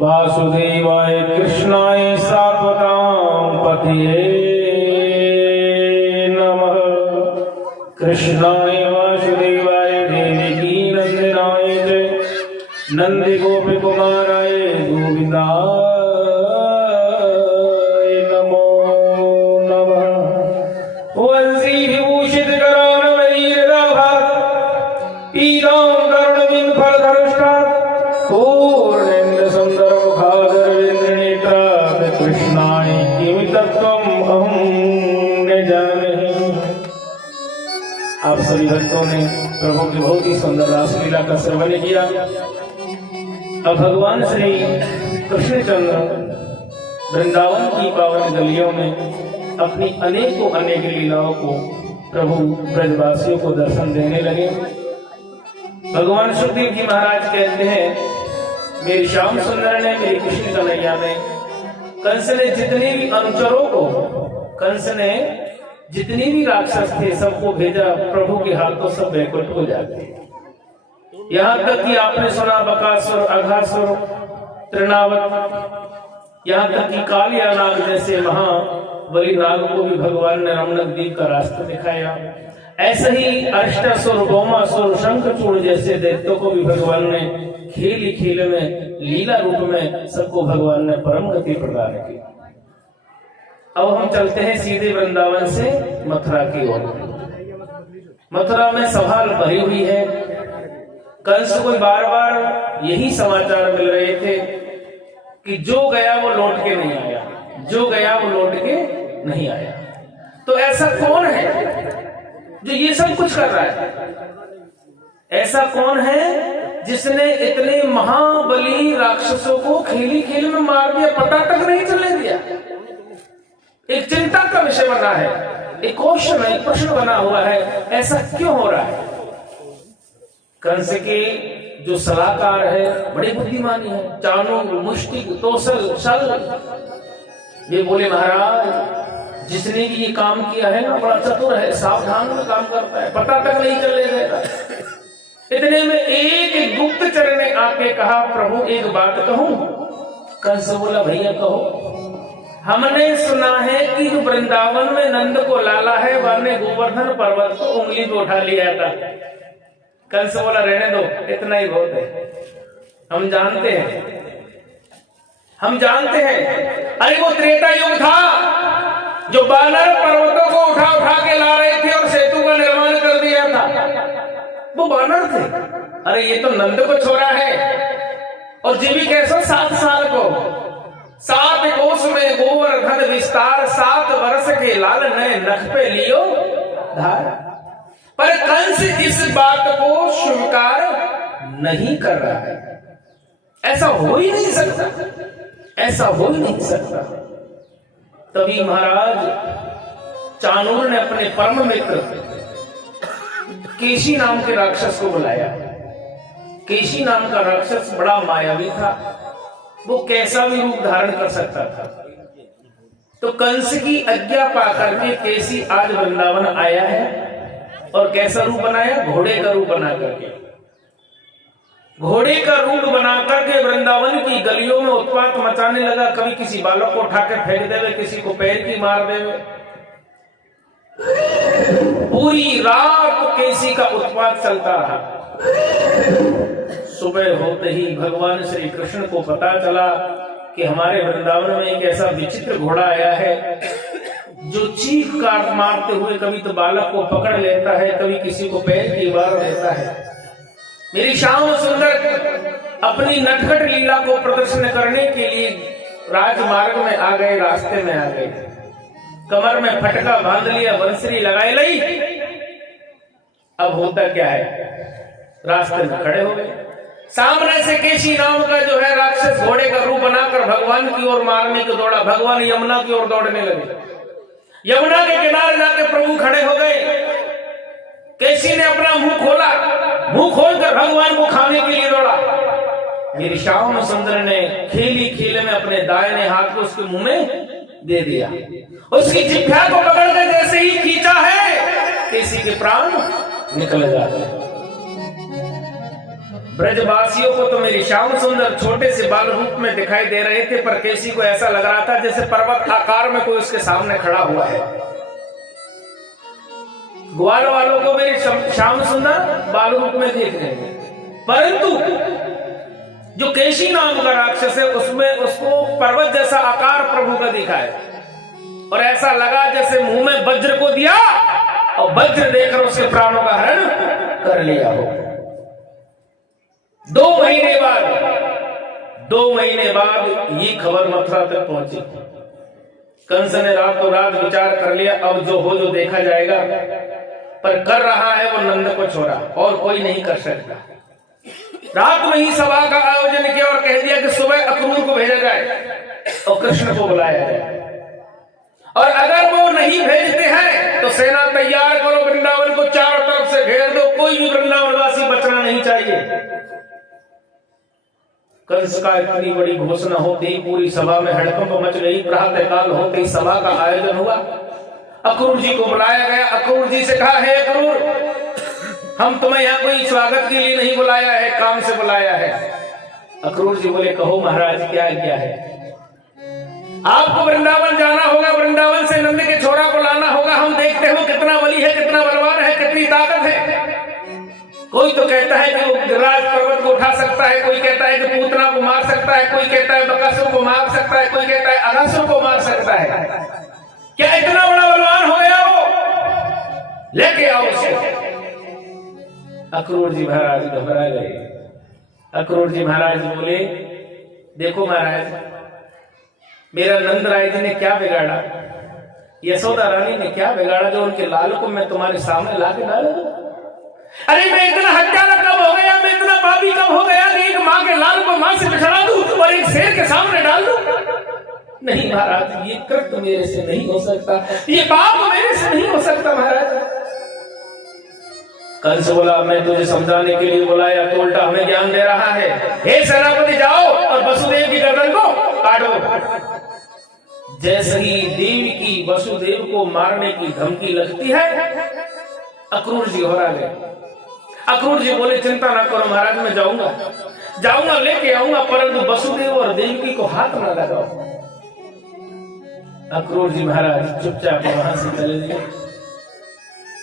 वासुदेवाय कृष्णाय सात्वतां पतये नमः। कृष्णाय वासुदेवाय देवकी नंदनाय च नंद गोप कुमाराय गोविंदाय नमो नमः। वंशी विभूषित करान वैरदाभा पीतांबर नवीन फलधरष्टात् पूर्णेन्द्र सुंदर मुखादरविंद्र नेत्रात् कृष्णाय किम तत्त्वम् अहं न जाने। आप सभी भक्तों ने प्रभु की बहुत ही सुंदर रासलीला का श्रवण किया। अब भगवान श्री कृष्णचंद्र वृंदावन की पावन गलियों में अपनी अनेकों अनेक लीलाओं को प्रभु ब्रजवासियों को दर्शन देने लगे। भगवान सुखदेव जी महाराज कहते हैं, मेरी श्याम सुंदर ने मेरी कृष्ण कन्हैया में कंस ने जितने भी अनुचरों को, कंस ने जितने भी राक्षस थे सबको भेजा, प्रभु के हाथों सब बैकुंठ हो जाते। यहाँ तक कि आपने सुना बकासुर, अघासुर, तृणावत, यहाँ तक कि कालिया नाग जैसे महाबली नाग को भी भगवान ने रमणक द्वीप का रास्ता दिखाया। ऐसे ही अष्टासुर, गोमासुर, शंखचूड़ जैसे दैत्यों को भी भगवान ने खेल ही खेल में, लीला रूप में सबको भगवान ने परम गति प्रदान की। अब हम चलते हैं सीधे वृंदावन से मथुरा की ओर। मथुरा में सभा भरी हुई है। कंस को बार बार यही समाचार मिल रहे थे कि जो गया वो लौट के नहीं आया, जो गया वो लौट के नहीं आया। तो ऐसा कौन है जो ये सब कुछ कर रहा है? ऐसा कौन है जिसने इतने महाबली राक्षसों को खेली खेल में मार दिया, पता तक नहीं चलने दिया? एक चिंता का विषय बना है, एक क्वेश्चन है, एक प्रश्न बना हुआ है, ऐसा क्यों हो रहा है? कंस के जो सलाहकार है बड़े बुद्धिमानी है, चाणूर, मुष्टिक, तोसल, शल। ये बोले महाराज जिसने भी ये काम किया है ना बड़ा चतुर है, सावधान में काम करता है, पता तक नहीं चलने देगा। इतने में एक गुप्तचर ने आके कहा, प्रभु एक बात कहूं? कंस बोला, भैया कहो। हमने सुना है कि जो वृंदावन में नंद को लाला है वह ने गोवर्धन पर्वत को उंगली पे उठा लिया था। कंस बोला, रहने दो, इतना ही बहुत है, हम जानते हैं, हम जानते हैं। अरे वो त्रेता युग था जो बानर पर्वतों को उठा उठा के ला रहे थे और सेतु का निर्माण कर दिया था, वो बानर थे। अरे ये तो नंद को छोड़ा है। और जीवी कैसा 7 साल को 7 कोस में गोवर्धन विस्तार, 7 वर्ष के लाल नए नख पे लियो धार। पर कंस इस बात को स्वीकार नहीं कर रहा है। ऐसा हो ही नहीं सकता, ऐसा हो ही नहीं सकता। तभी महाराज चाणूर ने अपने परम मित्र केशी नाम के राक्षस को बुलाया। केशी नाम का राक्षस बड़ा मायावी था, वो कैसा भी रूप धारण कर सकता था। तो कंस की आज्ञा पाकर के केशी आज वृंदावन आया है। और कैसा रूप बनाया? घोड़े का रूप बना करके, घोड़े का रूप बना करके वृंदावन की गलियों में उत्पात मचाने लगा। कभी किसी बालक को उठा के फेंक देवे, किसी को पैर की मार देवे। पूरी रात केसी का उत्पात चलता रहा। सुबह होते ही भगवान श्री कृष्ण को पता चला कि हमारे वृंदावन में एक ऐसा विचित्र घोड़ा आया है जो चीख कार मारते हुए कभी तो बालक को पकड़ लेता है, कभी किसी को पैर की मार देता है। मेरी श्याम सुंदर अपनी नटखट लीला को प्रदर्शन करने के लिए राजमार्ग में आ गए, रास्ते में आ गए, कमर में फटका बांध लिया, बंसरी लगाई ली। अब होता क्या है, रास्ते में खड़े हो गए। सामने से केशी नाम का जो है राक्षस घोड़े का रूप बनाकर भगवान की ओर मारने को दौड़ा। भगवान यमुना की ओर दौड़ने लगे। यमुना के किनारे जाके प्रभु खड़े हो गए। केशी ने अपना मुंह खोला, मुंह खोलकर भगवान को खाने के लिए दौड़ा। मेरी श्याम सुंदर ने खेली खेल में अपने दाहिने हाथ को उसके मुंह में दे दिया। उसकी जिह्वा को पकड़ के जैसे ही खींचा है, केशी के प्राण निकल जाते हैं। ब्रजवासियों को तो मेरी श्याम सुंदर छोटे से बाल रूप में दिखाई दे रहे थे, पर केसी को ऐसा लग रहा था जैसे पर्वत आकार में कोई उसके सामने खड़ा हुआ है। ग्वाल वालों को मेरी श्याम सुंदर बाल रूप में देख रहे हैं, परंतु जो केशी नाम का राक्षस है उसमें उसको पर्वत जैसा आकार प्रभु का दिखा है। और ऐसा लगा जैसे मुंह में वज्र को दिया और वज्र देकर उसके प्राणों का हरण कर लिया हो। 2 महीने बाद ये खबर मथुरा तक पहुंची। कंस ने रातों रात विचार कर लिया, अब जो हो जो देखा जाएगा, पर कर रहा है वो नंद को छोड़ा, और कोई नहीं कर सकता। रात में ही सभा का आयोजन किया और कह दिया कि सुबह अक्रूर को भेजा जाए और कृष्ण को बुलाया जाए, और अगर वो नहीं भेजते हैं तो सेना तैयार करो, वृंदावन को चारों तरफ से घेर दो, कोई भी वृंदावनवासी बचना नहीं चाहिए। कंस का इतनी बड़ी घोषणा होते ही पूरी सभा में हड़कंप मच गई। प्रातः काल होते ही सभा का आयोजन हुआ। अक्रूर जी को बुलाया गया। अक्रूर जी से कहा, है अक्रूर, हम तुम्हें यहाँ कोई स्वागत के लिए नहीं बुलाया है, काम से बुलाया है। अक्रूर जी बोले, कहो महाराज क्या आज्ञा है? आपको वृंदावन जाना होगा, वृंदावन से नंद के छोरा को लाना होगा। हम देखते हो कितना बली है, कितना बलवान है, कितनी ताकत है। कोई तो कहता है कि वो गिरिराज पर्वत को उठा सकता है, कोई कहता है कि पूतना को मार सकता है, कोई कहता है बकासुर को मार सकता है, कोई कहता है अघासुर को मार सकता है। क्या इतना बड़ा बलवान हो गया वो? लेके आओ उसे। अक्रूर जी महाराज घबरा गए। अक्रूर जी महाराज बोले, देखो महाराज, मेरा नंद राय जी ने क्या बिगाड़ा, यशोदा रानी ने क्या बिगाड़ा जो उनके लाल को मैं तुम्हारे सामने ला के डाल दूं? अरे मैं इतना हत्यारा कब हो गया, मैं इतना पापी कब हो गया कि एक माँ के लाल को माँ से बिछड़ा दूं और एक शेर के सामने डाल दूं? नहीं महाराज, ये कृत्य मेरे से नहीं हो सकता, ये पाप मेरे से नहीं हो सकता महाराज। कंस बोला, मैं तुझे समझाने के लिए बुलाया, तो उल्टा हमें ज्ञान दे रहा है। हे सेनापति, जाओ और वसुदेव की गर्दन को काटो। जैसे ही देवी की वसुदेव को मारने की धमकी लगती है, अक्रूर जी घबरा गए। अक्रूर जी बोले, चिंता ना करो महाराज, मैं जाऊंगा लेके आऊंगा, परंतु वसुदेव और देवकी को हाथ ना लगाओ। अक्रूर जी महाराज चुपचाप वहां से चले गए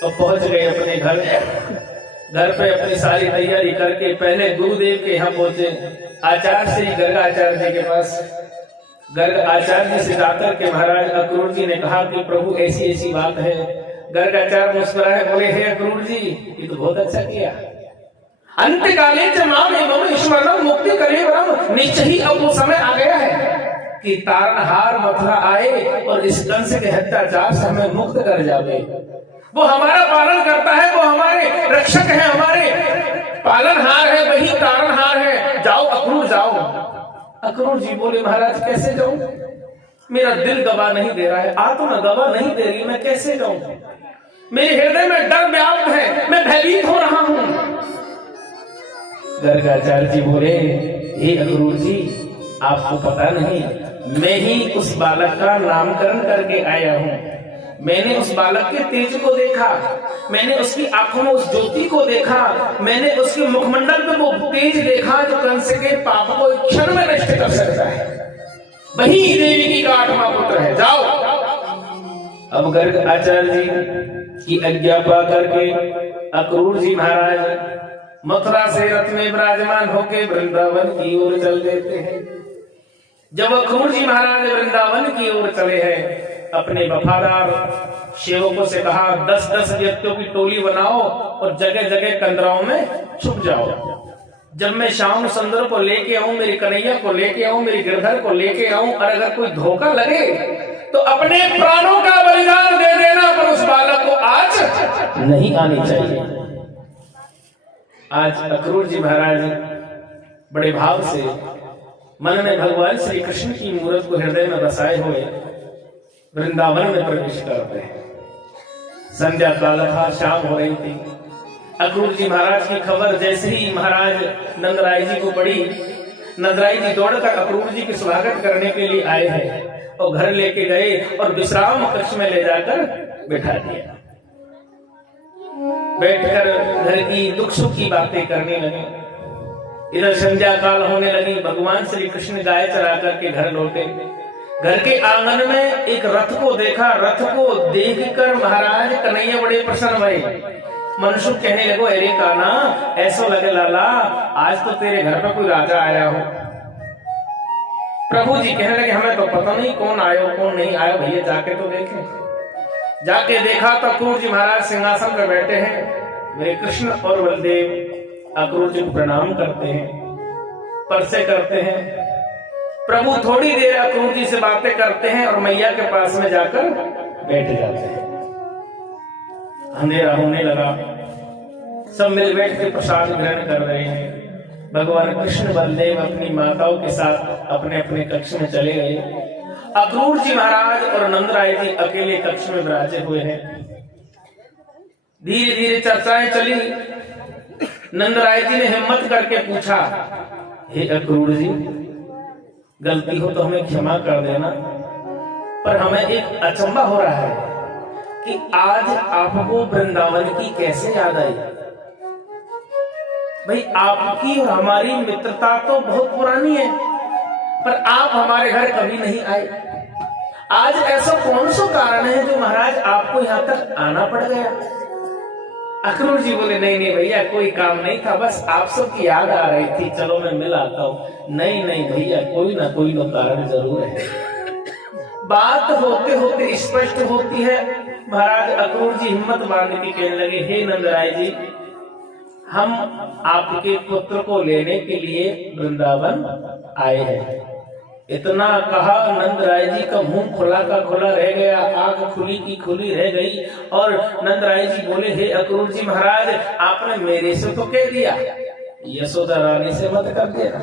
और पहुंच गए अपने घर पे अपनी सारी तैयारी करके पहले गुरुदेव के यहाँ पहुंचे, आचार्य श्री गर्गाचार्य जी के पास। गर्ग आचार्य जी से जाकर के महाराज अक्रूर जी ने कहा कि प्रभु ऐसी ऐसी बात है। गर्गाचार्य मुस्कुराए, बोले, हे अक्रूर जी, ये तो बहुत अच्छा किया। अंतकाले च माम एवं ईश्वरम मुक्ति करे वरम, निश्चय ही अब वो समय आ गया है कि तारनहार मथुरा आए और इस कंस के अत्याचार से हमें मुक्त कर जावे। वो हमारा पालन करता है, वो हमारे रक्षक है, हमारे पालनहार है, वही तारनहार है। जाओ अक्रूर, जाओ। अक्रूर जी बोले, महाराज कैसे जाऊं? मेरा दिल गवाह नहीं दे रहा है, आत्मा गवाह नहीं दे रही, मैं कैसे जाऊं? मेरे हृदय में डर व्याप्त है, मैं भयभीत हो रहा हूं। गर्गाचार्य जी बोले, हे अक्रूर जी, आपको पता नहीं, मैं ही उस बालक का नामकरण करके आया हूं। मैंने उस बालक के तेज को देखा, मैंने उसकी आंखों में उस ज्योति को देखा, मैंने उसके मुखमंडल पे वो तेज देखा जो कंस के पाप को एक क्षण में नष्ट कर सकता है। वही देवी का 8वां पुत्र है। जाओ। अब गर्ग आचार्य जी की आज्ञा पा करके अक्रूर जी महाराज मथुरा से रथ में विराजमान होकर वृंदावन की ओर चल देते हैं। जब अक्रूर जी महाराज वृंदावन की ओर चले हैं, अपने वफादार सेवकों से कहा, 10-10 व्यक्तियों की टोली बनाओ और जगह जगह कंदराओं में छुप जाओ। जब मैं श्याम सुंदर को लेके आऊं, मेरी कन्हैया को लेके आऊं, मेरी गिरधर को लेके आऊं, और अगर कोई धोखा लगे तो अपने प्राणों का बलिदान दे देना, पर उस बालक को आज नहीं आनी चाहिए। आज अक्रूर जी महाराज बड़े भाव से मन में भगवान श्री कृष्ण की मूर्त को हृदय में बसाए हुए वृंदावन में प्रवेश करते हैं। संध्या काल था, शाम हो रही थी। अक्रूर जी महाराज की खबर जैसे ही महाराज नंदराय जी को पड़ी, नंदराय जी दौड़कर अक्रूर जी की स्वागत करने के लिए आए हैं और घर लेके गए और विश्राम कक्ष में ले जाकर बैठा दिया। बैठकर घर की दुख सुख की बातें करने लगे। इधर संध्या काल होने लगी। भगवान श्री कृष्ण गाय चरा करके घर लौटे। घर के आंगन में एक रथ को देखा। रथ को देखकर महाराज कन्हैया बड़े प्रसन्न हुए। मनुष्य कहने लगो, अरे काना, ऐसा लगे लाला, आज तो तेरे घर पर कोई राजा आया हो। प्रभु जी कहने लगे, हमें तो पता नहीं कौन आया कौन नहीं आया, भैया जाके तो देखें। जाके देखा तो अक्रूर जी महाराज सिंहासन पर बैठे हैं। मेरे कृष्ण और बलदेव अक्रूर जी को प्रणाम करते हैं, परसे करते हैं। प्रभु थोड़ी देर अक्रूर जी से बातें करते हैं और मैया के पास में जाकर बैठ जाते हैं। अंधेरा होने लगा। सब मिल बैठ के प्रसाद ग्रहण कर रहे हैं। भगवान कृष्ण बलदेव अपनी माताओं के साथ अपने अपने कक्ष में चले गए। अक्रूर जी महाराज और नंदराय जी अकेले कक्ष में विराजे हुए हैं। धीरे धीरे चर्चाएं चली। नंदराय जी ने हिम्मत करके पूछा, हे अक्रूर जी, गलती हो तो हमें क्षमा कर देना, पर हमें एक अचंभा हो रहा है कि आज आपको वृंदावन की कैसे याद आई। भाई आपकी और हमारी मित्रता तो बहुत पुरानी है, पर आप हमारे घर कभी नहीं आए। आज ऐसा कौन सा कारण है जो महाराज आपको यहाँ तक आना पड़ गया? अक्रूर जी बोले नहीं नहीं भैया, कोई काम नहीं था, बस आप सबकी याद आ रही थी, चलो मैं मिल आता हूँ। नहीं नहीं भैया, कोई ना कोई तो कारण जरूर है। बात होते होते स्पष्ट होती है। महाराज अक्रूर जी हिम्मत बांध के कहने लगे, हे नंदराय जी, हम आपके पुत्र को लेने के लिए वृंदावन आए हैं। इतना कहा, नंदराय जी का मुंह खुला का खुला रह गया, आंख खुली की खुली रह गई। और नंदराय जी बोले, हे अक्रूर जी महाराज, आपने मेरे से तो कह दिया, यशोदा रानी से मत कर देना,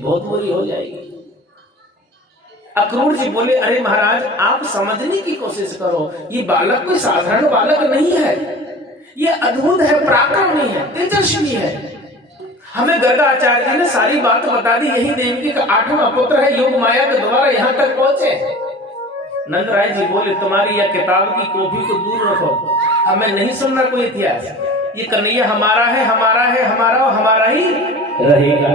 बहुत बुरी हो जाएगी। अक्रूर जी बोले, अरे महाराज आप समझने की कोशिश करो, ये बालक कोई साधारण बालक नहीं है, ये अद्भुत है, पराक्रमी है, तेजस्वी है। हमें गर्गाचार्य जी ने सारी बात बता दी, यही देवकी का 8वां पुत्र है, योग माया के द्वारा यहाँ तक पहुंचे। नंदराय जी बोले, तुम्हारी यह किताब की कॉपी को दूर रखो, हमें नहीं सुनना कोई इतिहास। ये कन्हैया हमारा है, हमारा है, हमारा और हमारा ही रहेगा।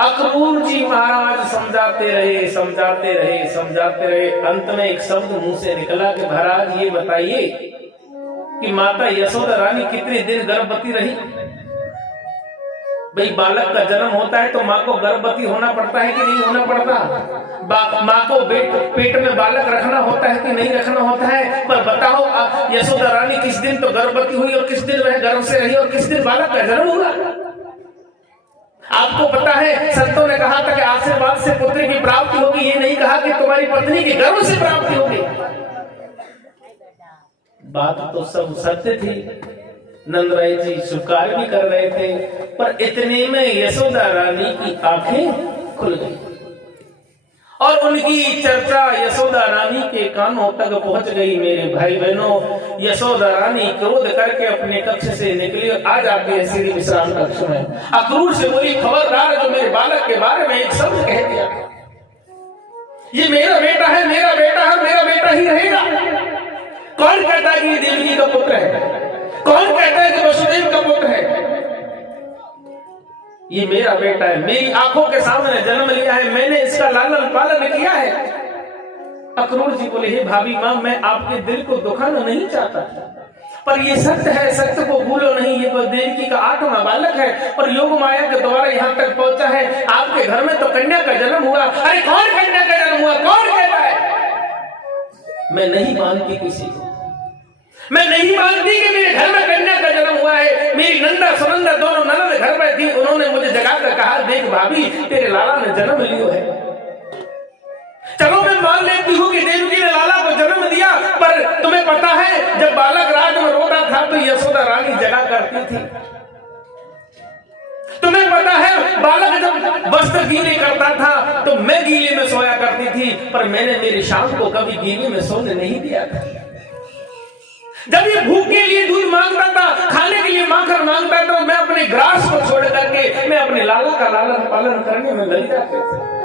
अक्रूर जी महाराज समझाते रहे, समझाते रहे, समझाते रहे। अंत में एक शब्द मुंह से निकला कि महाराज ये बताइए कि माता यशोदा रानी कितने दिन गर्भवती रही? भाई बालक का जन्म होता है तो माँ को गर्भवती होना पड़ता है कि नहीं होना पड़ता? माँ को पेट में बालक रखना होता है कि नहीं रखना होता है? पर बताओ, यशोदा रानी किस दिन तो गर्भवती हुई और किस दिन वह गर्भ से रही और किस दिन बालक का जन्म हुआ? आपको पता है, संतों ने कहा था कि आशीर्वाद से पुत्र की प्राप्ति होगी, ये नहीं कहा कि तुम्हारी पत्नी के गर्भ से प्राप्ति होगी। बात तो सब सत्य थी, नंदराय जी स्वीकार भी कर रहे थे, पर इतने में यशोदा रानी की आंखें खुल गई और उनकी चर्चा यशोदा रानी के कानों तक पहुंच गई। मेरे भाई बहनों, यशोदा रानी क्रोध करके अपने कक्ष से निकली, आ जाती है सीधी विश्राम कक्ष में। अक्रूर से बोली, खबरदार जो मेरे बालक के बारे में एक शब्द कह दिया, ये मेरा बेटा है, मेरा बेटा है, मेरा बेटा ही रहेगा। कौन कहता है कि ये देवकी का पुत्र है? कौन कहता है कि वसुदेव का पुत्र है? ये मेरा बेटा है, मेरी आंखों के सामने जन्म लिया है, मैंने इसका लालन पालन किया है। अक्रूर जी बोले, हे भाभी मां, मैं आपके दिल को दुखाना नहीं चाहता, पर ये सत्य है, सत्य को भूलो नहीं। ये देवकी का 8वां बालक है और योग माया के द्वारा यहाँ तक पहुंचा है। आपके घर में तो कन्या का जन्म हुआ। अरे कौन कन्या का जन्म हुआ? कौन कहता है? मैं नहीं मानती किसी को, मैं नहीं मानती कि मेरे घर में कन्या का जन्म हुआ है। मेरी नंदा सुनंदा दोनों ननद घर में थी, उन्होंने मुझे जगाकर कहा, देख भाभी, तेरे लाला ने जन्म लियो है। चलो मैं मान लेती हूँ कि देवकी ने लाला को जन्म दिया, पर तुम्हें पता है जब बालक रात में रोता था तो यशोदा रानी जगा करती थी। तुम्हें पता है बालक जब वस्त्र गीले करता था तो मैं गीले में सोया करती थी, पर मैंने मेरी शाम को कभी गीले में सोने नहीं दिया था। जब ये भूख के लिए दूध मांगता था, खाने के लिए माखन मांगता था, तो मैं अपने ग्रास को छोड़ करके मैं अपने लाला का लालन पालन करने में लग जाती थी।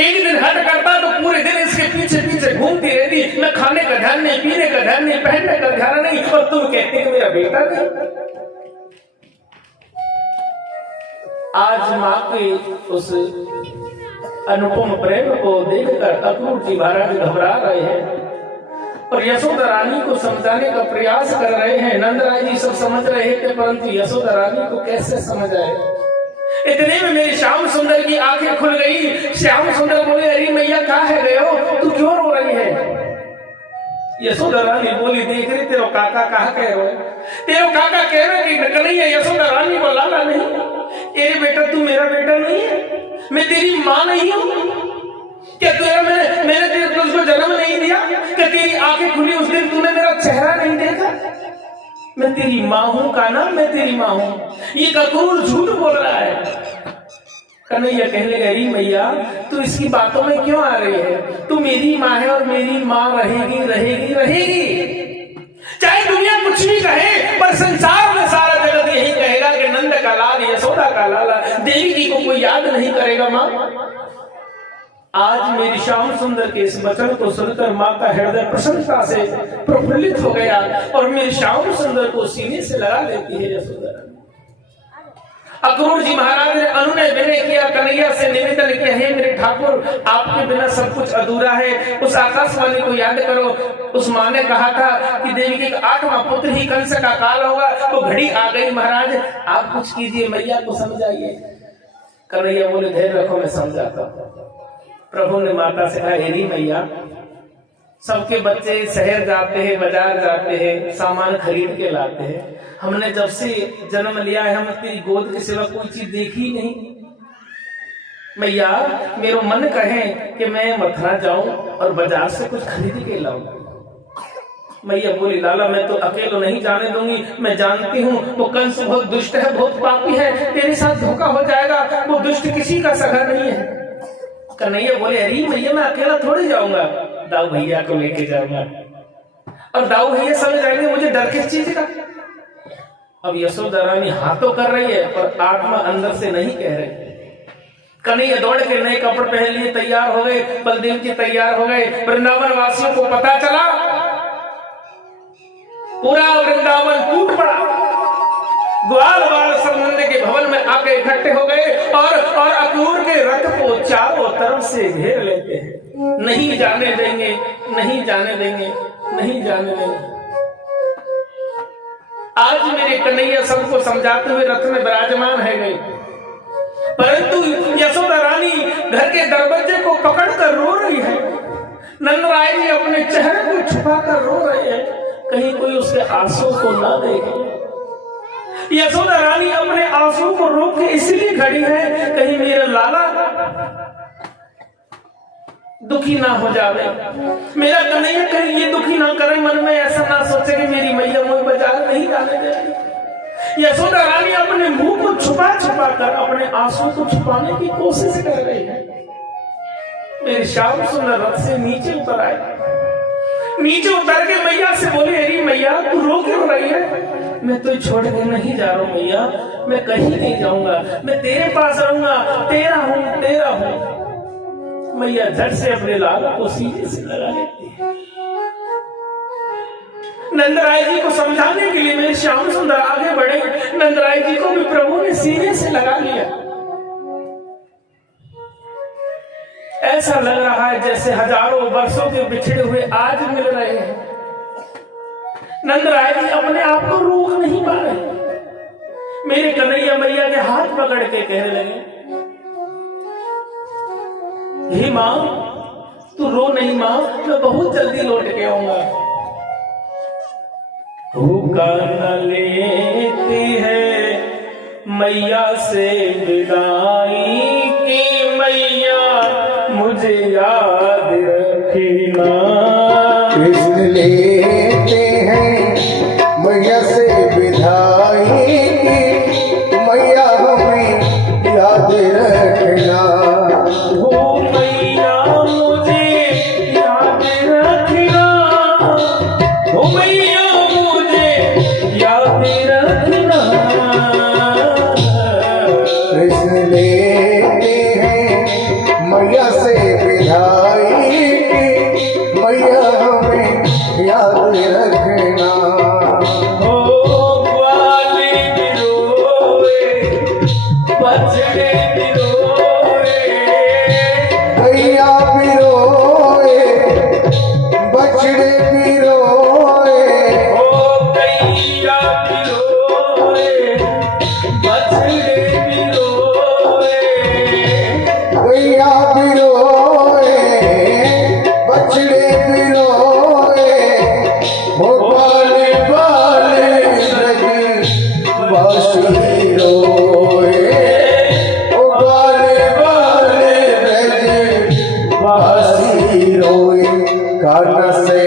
एक दिन हट करता तो पूरे दिन इसके पीछे पीछे घूमती रहती। मैं खाने का ध्यान नहीं, पीने का ध्यान नहीं, पहनने का ध्यान नहीं, और तुम कहते कि मेरा बेटा नहीं। आज माँ के उस अनुपम प्रेम को देखकर अक्रूर जी महाराज घबरा रहे हैं और यशोदा रानी को समझाने का प्रयास कर रहे हैं। नंदराय जी सब समझ रहे थे, परंतु यशोदा रानी को कैसे समझ आए। इतने में मेरी श्याम सुंदर की आंखें खुल गई। श्याम सुंदर बोले, अरे मैया कहाँ है गए हो, तू क्यों रो रही है? यशोदा रानी बोली, देख रही तेरो काका कहाँ कह रहे हो? तेरो काका कह रहे कि कन्हैया यशोदा रानी को लाला नहीं। अरे बेटा, तू मेरा बेटा नहीं है, मैं तेरी माँ नहीं हूँ क्या? तेरा मैंने तुझको जन्म नहीं दिया? क्या तेरी आंखें खुली उस दिन तूने मेरा चेहरा नहीं देखा? मैं तेरी माँ हूँ काना, मैं तेरी माँ हूँ। ये अक्रूर झूठ बोल रहा है। कन्हैया कहने लगे, मैया तू इसकी बातों में क्यों आ रही है? तू मेरी माँ है और मेरी माँ रहेगी रहेगी रहेगी। चाहे दुनिया कुछ भी कहे, पर संसार में सारा जगत यही कहेगा कि नंद का लाल, यशोदा का लाला। देवी जी को कोई याद नहीं करेगा माँ? आज मेरी श्याम सुंदर के इस वचन को सुनकर माँ का हृदय प्रसन्नता से प्रफुल्लित हो गया और मेरी श्याम सुंदर को सीने से लगा लेती है यशोदा। अक्रूर जी महाराज ने अनुनय विनय किया, कन्हैया से निवेदन किया, हे मेरे ठाकुर, आपके बिना सब कुछ अधूरा है, उस आकाशवाणी को याद करो। उस माँ ने कहा था कि देवी का 8वां पुत्र ही कंस का काल होगा, तो घड़ी आ गई महाराज, आप कुछ कीजिए, मैया को समझाइए। कन्हैया बोले धैर्य रखो, मैं समझाता हूँ। प्रभु ने माता से कहा, हेरी मैया, सबके बच्चे शहर जाते हैं, बाजार जाते हैं, सामान खरीद के लाते हैं। हमने जब से जन्म लिया है, हम तेरी गोद के सिवा कोई चीज देखी नहीं। मैया, मेरा मन कहे कि मैं मथुरा जाऊं और बाजार से कुछ खरीद के लाऊं। मैया बोली, लाला मैं तो अकेले नहीं जाने दूंगी, मैं जानती हूँ वो कंस बहुत दुष्ट है, बहुत पापी है, तेरे साथ धोखा हो जाएगा, वो दुष्ट किसी का सगा नहीं है। कन्हैया बोले, अरे मैया मैं अकेला थोड़ी जाऊंगा, दाऊ भैया को लेके जाऊंगा, और दाऊ भैया समझ आएंगे, मुझे डर किस चीज का। अब यशोदा रानी हाथों कर रही है पर आत्मा अंदर से नहीं कह रही। कन्हैया दौड़ के नए कपड़े पहन लिए, तैयार हो गए, बलदेव जी तैयार हो गए। वृंदावन वासियों को पता चला, पूरा वृंदावन टूट पड़ा, ग्वाल बाल सब नंद के भवन में आके इकट्ठे हो गए और अक्रूर के रथ को चारों तरफ से घेर लेते हैं। नहीं जाने देंगे, नहीं जाने देंगे, नहीं जाने देंगे। आज मेरे कन्हैया सबको समझाते हुए रथ में विराजमान है गए, परंतु यशोदा रानी घर के दरवाजे को पकड़कर रो रही है। नंदराय जी अपने चेहरे को छुपाकर रो रहे हैं, कहीं कोई उसके आंसू को ना देखे। यशोदा रानी अपने आंसू को रोक के इसलिए खड़ी है, कहीं मेरा लाला दुखी ना हो जावे, मेरा कन्हैया कहीं ये दुखी ना करे, मन में ऐसा ना सोचे कि मेरी मैया मुझे बाजार नहीं जाने दे। यशोदा रानी अपने मुंह को छुपा छुपा कर अपने आंसू को छुपाने की कोशिश कर रही है। मेरी श्याम सुंदर रथ से नीचे उतर आए, नीचे उतर के मैया से बोले, अरे मैया तू रो क्यों रही है? मैं तो छोड़ के नहीं जा रहा हूँ मैया, मैं कहीं नहीं जाऊंगा, मैं तेरे पास रहूंगा, तेरा हूँ, तेरा हूँ। मैया झट से अपने लाला को सीने से लगा लेती है। नंदराय जी को समझाने के लिए मेरे श्याम सुंदर आगे बढ़े, नंदराय जी को भी प्रभु ने सीने से लगा लिया। ऐसा लग रहा है जैसे हजारों वर्षों के बिछड़े हुए आज मिल रहे हैं। नंदराय जी अपने आप को रोक नहीं पा रहे। मेरे कन्हैया मैया के हाथ पकड़ के कहने लगे, हे माँ तू रो नहीं माँ, मैं बहुत जल्दी लौट के आऊंगा। भूखा न लेती है मैया से विदाई की, मैया मुझे याद रखना। कृष्ण लेते हैं मैया से विदाई की, मैया हमें याद रखना। कान से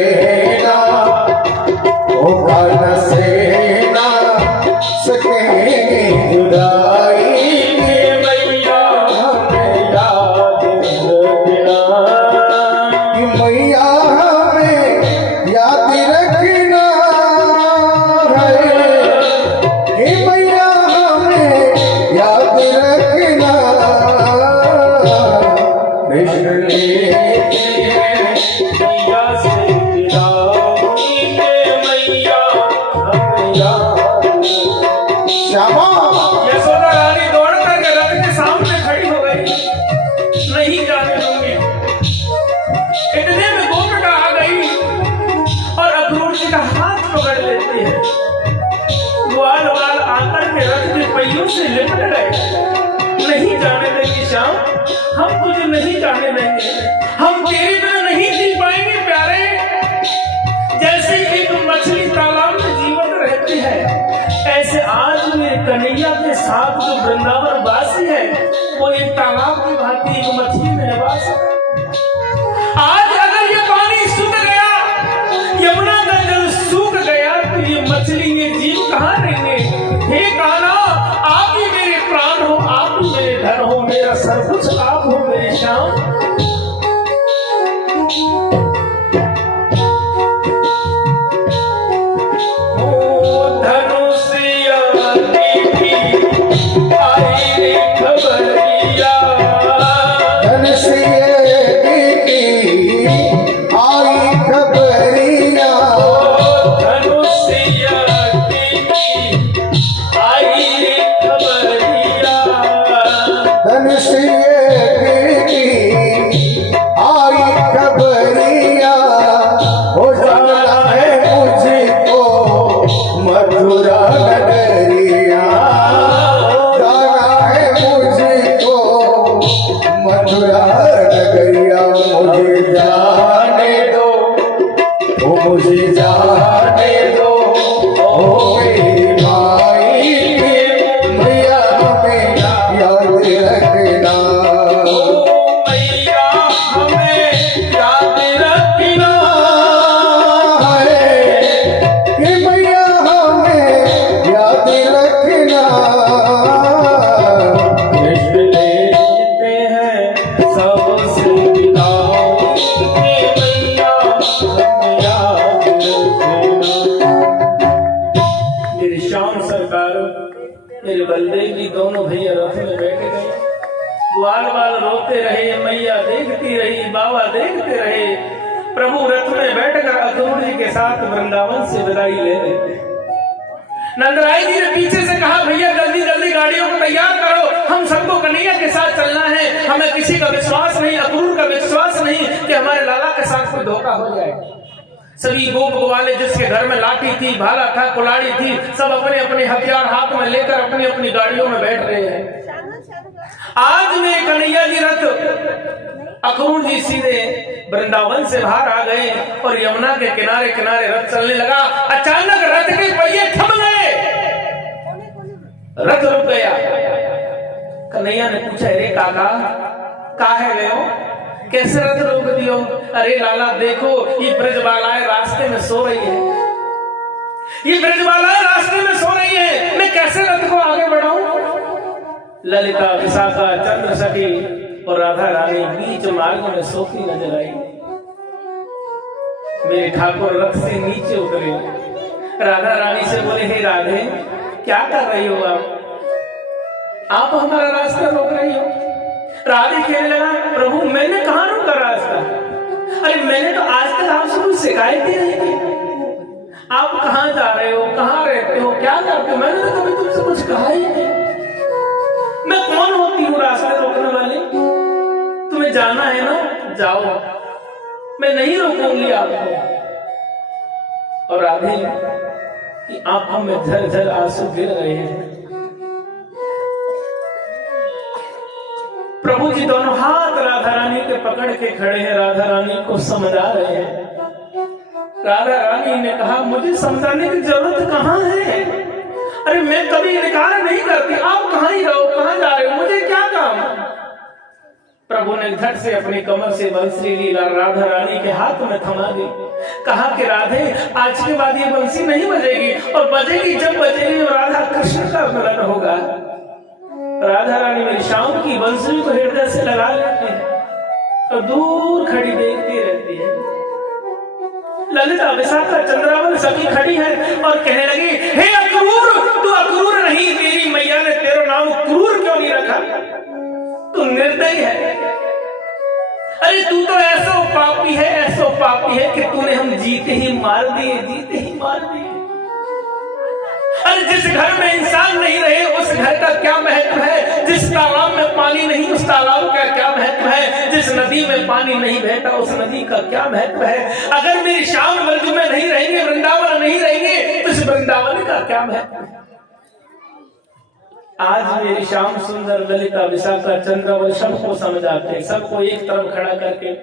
कृष्ण लेते हैं मैया से विदाई के मैया हमें याद। श्यामा यशोदा रानी दौड़ करके रथ के सामने खड़ी हो गई, नहीं जाने दूंगी। इतने में गोपिका आ गई और अक्रूर जी का हाथ पकड़ लेती है। ग्वाल वाल आकर के रथ के पहियों से लिपट गए। नहीं जाने देंगे श्याम, हम तुझे नहीं जाने देंगे, हम तेरी तरह नहीं जी पाएंगे प्यारे। जैसे एक मछली तालाब में जीवित रहती है, ऐसे आज मेरे कन्हैया के साथ जो वृंदावन वासी है वो एक तालाब की भांति एक मछली में निवास है। आज अगर ये पानी सूख गया, यमुना का जल सूख गया, तो ये मछली ये जीव कहाँ रहेंगे? हे कान्हा, आप ही मेरे प्राण हो, आप ही मेरे धन हो, मेरा सब कुछ आप हो मेरे श्याम। मेरे बलदेव जी दोनों भैया रथ में बैठ गए। ग्वाल बाल रोते रहे, मैया देखती रही, बाबा देखते रहे। प्रभु रथ में बैठकर अक्रूर जी के साथ वृंदावन से विदाई ले रहे थे। नंदराय जी ने पीछे से कहा, भैया जल्दी जल्दी गाड़ियों को तैयार करो, हम सबको कन्हैया के साथ चलना है। हमें किसी का विश्वास नहीं, अक्रूर का विश्वास नहीं कि हमारे लाला के साथ कोई धोखा हो जाए। सभी गोप ग्वाले जिसके घर में लाठी थी, भाला था, कुलाड़ी थी, सब अपने अपने हथियार हाथ में लेकर अपनी अपनी गाड़ियों में बैठ रहे हैं। आज में कन्हैया जी रथ, अक्रूर जी सीधे वृंदावन से बाहर आ गए और यमुना के किनारे किनारे रथ चलने लगा। अचानक रथ के पहिए थम गए, रथ रुक गया। कन्हैया ने पूछा, अरे काका काहे गए हो, कैसे रथ रोक दियो? अरे लाला देखो, ये ब्रजबालाएं रास्ते में सो रही है, ये ब्रजबालाएं रास्ते में सो रही है, मैं कैसे रथ को आगे बढ़ाऊं? ललिता, विशाखा, चंद्र सखी और राधा रानी बीच मार्ग में सोती नजर आई। मेरे ठाकुर रथ से नीचे उतरे, राधा रानी से बोले, हे राधे क्या कर रही हो आप हमारा रास्ता रोक रही हो? राधे कहने लगा, प्रभु मैंने कहाँ रोका रास्ता? अरे मैंने तो आज तक आपसे कुछ शिकायत ही नहीं की। आप कहाँ जा रहे हो, कहाँ रहते हो, क्या करते हो? मैंने तो कभी तुमसे कुछ कहा ही नहीं। मैं कौन होती हूँ रास्ते रोकने वाले? तुम्हें जाना है ना, जाओ, मैं नहीं रोकूंगी आपको। और राधे की आंखों में झरझर आंसू गिर रहे हैं। प्रभु जी दोनों हाथ राधा रानी के पकड़ के खड़े हैं, राधा रानी को समझा रहे हैं। राधा रानी ने कहा, मुझे समझाने की जरूरत कहाँ है? अरे मैं कभी इनकार नहीं करती, आप कहाँ ही रहो, कहाँ जा रहे हो, मुझे क्या काम? प्रभु ने झट से अपनी कमर से बंसी ली, राधा रानी के हाथ में थमा दी, कहा कि राधे आज के बाद ये बंसी नहीं बजेगी, और बजेगी जब बजेगी राधा कृष्ण का मिलन होगा। राधा रानी मेरी शाम की बंसुरी को हृदय से लगा लेती है और दूर खड़ी देखती रहती है। ललिता, विशाखा, चंद्रावल सभी खड़ी है और कहने लगी, हे अक्रूर, तू अक्रूर नहीं, तेरी मैया ने तेरा नाम क्रूर क्यों नहीं रखा? तू निर्दयी है। अरे तू तो ऐसा पापी है कि तूने हम जीते ही मार दिए। अरे जिस घर में इंसान नहीं रहे उस घर का क्या महत्व है, जिस तालाब में पानी नहीं उस तालाब का क्या महत्व है, जिस नदी में पानी नहीं बहता उस नदी का क्या महत्व है। अगर मेरी श्याम ब्रज में नहीं रहेंगे, वृंदावन नहीं रहेंगे, तो इस वृंदावन का क्या महत्व है। आज मेरी श्याम सुंदर ललिता विशाखा चंद्रवल सबको समझाते, सबको एक तरफ खड़ा करके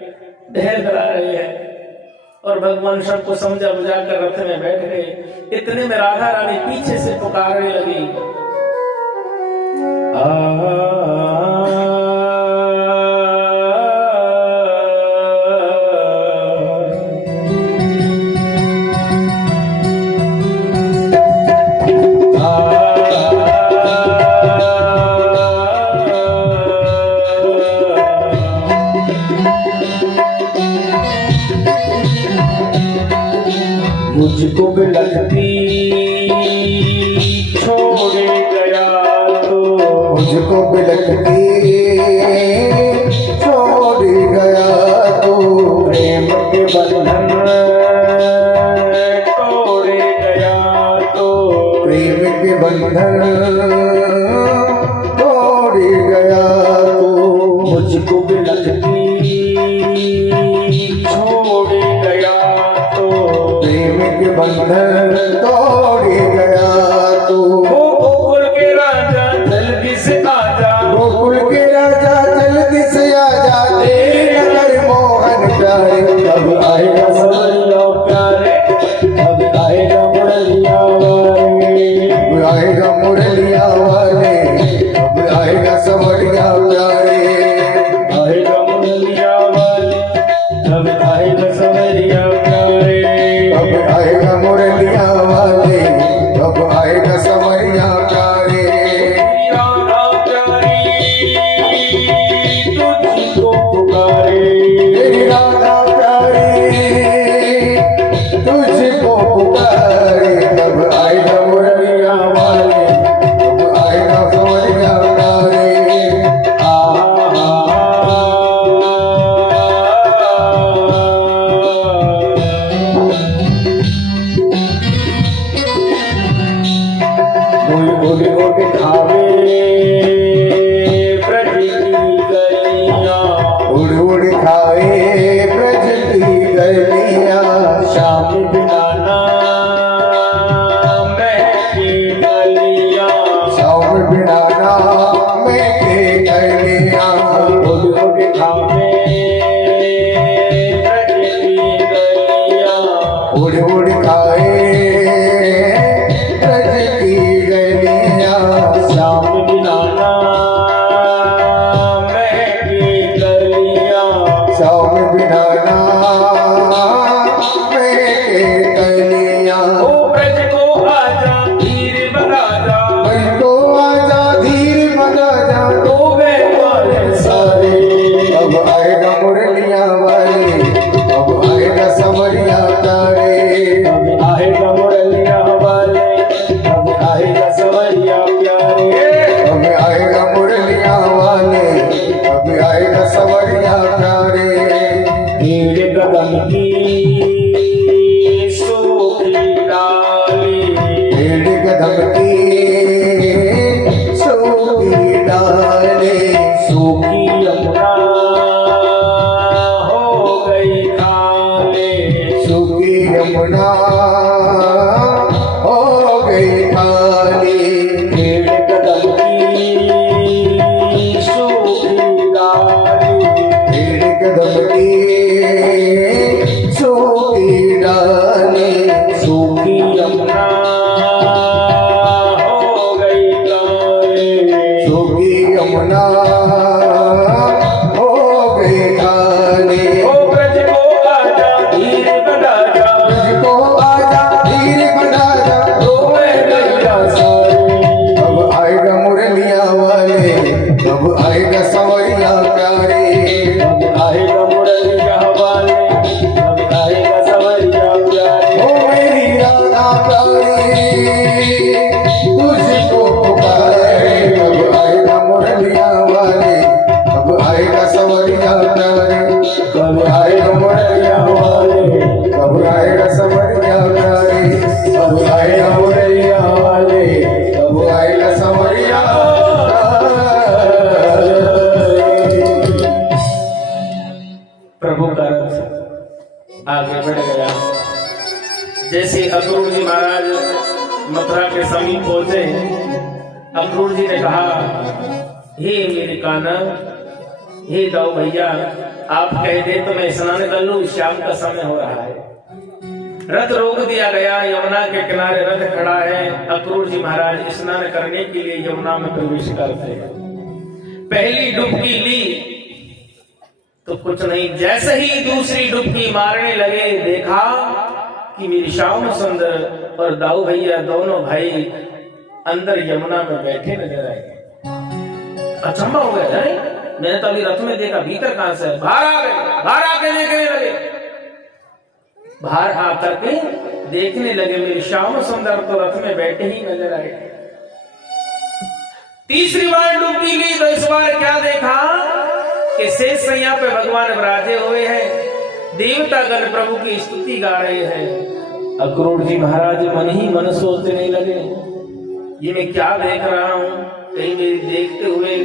ढेर करा रहे हैं और भगवान सबको समझा बुझा कर रथ में बैठ गए। इतने में राधा रानी पीछे से पुकारने लगी, मुझको बिलखती छोड़े गया तो, मुझको बिलखती छोड़ गया तो, प्रेम के बंधन तोड़े गया तो, प्रेम के बंधन तोड़ गया तो, मुझको बिलखती छोड़े गया तो, प्रेम के बंधन तोड़ गया तो, गोकुल के राजा जल्दी से आजा, गोकुल के राजा जल्दी से आजा, तेरे नगर मोहन प्यारे, कब आएगा सवरिया प्यारे, अब आएगा मुरलिया वाले, कब आएगा मुरलिया वाले, कब आएगा सवरिया प्यारे, आएगा मुरलिया वाले, अब आएगा सवरिया प्यारे, कब आएगा मुरलिया वाले, कब आएगा सवरिया प्यारे, राधा प्यारी तुझको पुकारे, तेरी राधा प्यारी तुझको पुकारे, कब आएगा मुरलिया वाले, कब आएगा सवरिया प्यारे, उड़ उड़ खावे ब्रज की गलियां, उड़ उड़ खाए ब्रज की गलियां, श्याम बिना नाम महकी गलियां, श्याम बिना नाम के गलियां, उड़ उड़ खावे ब्रज की गलियां, उड़ उड़ खाए ब्रज की गलियां, श्याम बिना नाम महकी गलियां, श्याम बिना नाम के गलियां, ओ ब्रज को आजा धीर बना जा, को आजा धीर बना जा, तो वे वाले सारे, कब आएगा मुरलिया वाले, कब आएगा सवरिया प्यारे, अब आएगा मुरलिया वाले, अब आएगा सवरिया प्यारे, कब आएगा मुरलिया वाले, कब आएगा सवरिया प्यारे, मेरे कदम की सूखी डाली, तेरे कदम की सूखी डाले, सूखी यमुना हो गई खाले, सूखी यमुना हो गई खाली, मेरे कदम की सूखी डाली, तेरे कदम की सूखी डाले, सूखी यमुना हो गई काले, सूखी यमुना हो गई खाली, ओ ब्रज को आजा धीर बना जा, तुझको आजा धीर बना जा, तो मैं गैया सारे, कब आएगा मुरलिया वाले, कब आएगा सवरिया प्यारे, अब आएगा मुरलिया प्रभु का रथ आगे बढ़ गया। जैसे अक्रूर जी महाराज मथुरा के समीप पहुंचे, अक्रूर जी ने कहा, हे मेरे कान्हा, हे दाऊ भैया, आप कह दे तो मैं स्नान कर लूं, शाम का समय हो रहा है। रथ रोक दिया गया, यमुना के किनारे रथ खड़ा है। अक्रूर जी महाराज स्नान करने के लिए यमुना में प्रवेश करते हैं। पहली डुबकी ली तो कुछ नहीं, जैसे ही दूसरी डुबकी मारने लगे, देखा कि मेरी श्याम सुंदर और दाऊ भैया दोनों भाई अंदर यमुना में बैठे नजर आए। अचंभा हो गया, मैंने तो अभी रथ में देखा, भीतर कहां से? बाहर आ गए, बाहर आके देखने लगे। बाहर आकर के देखने लगे, मेरी श्याम सुंदर तो रथ में बैठे ही नजर आए। तीसरी बार डुबकी ली तो इस बार क्या देखा कि शेष सैया पे भगवान विराजे हुए हैं, देवता गण प्रभु की स्तुति गा रहे हैं। अक्रूर जी महाराज मन ही मन सोचने लगे, ये मैं क्या देख रहा हूं? कहीं मेरी देखते हुए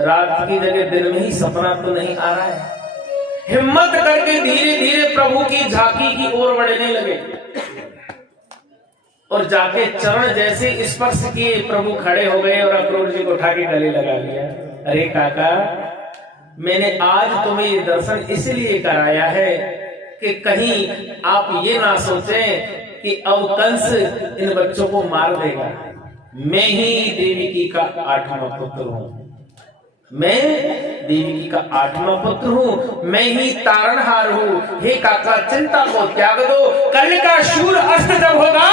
रात की जगह दिन में ही सपना तो नहीं आ रहा है। हिम्मत करके धीरे धीरे प्रभु की झांकी की ओर बढ़ने लगे और जाके चरण जैसे स्पर्श किए, प्रभु खड़े हो गए और अक्रूर जी को उठा के गले लगा लिया। अरे काका, मैंने आज तुम्हें ये दर्शन इसलिए कराया है कि कहीं आप ये ना सोचें कि अब कंस इन बच्चों को मार देगा। मैं ही देवकी का 8वां पुत्र हूं, मैं देवकी का 8वां पुत्र हूं, मैं ही तारणहार हूं। हे काका, चिंता को त्याग दो, कल का शूर अस्त जब होगा,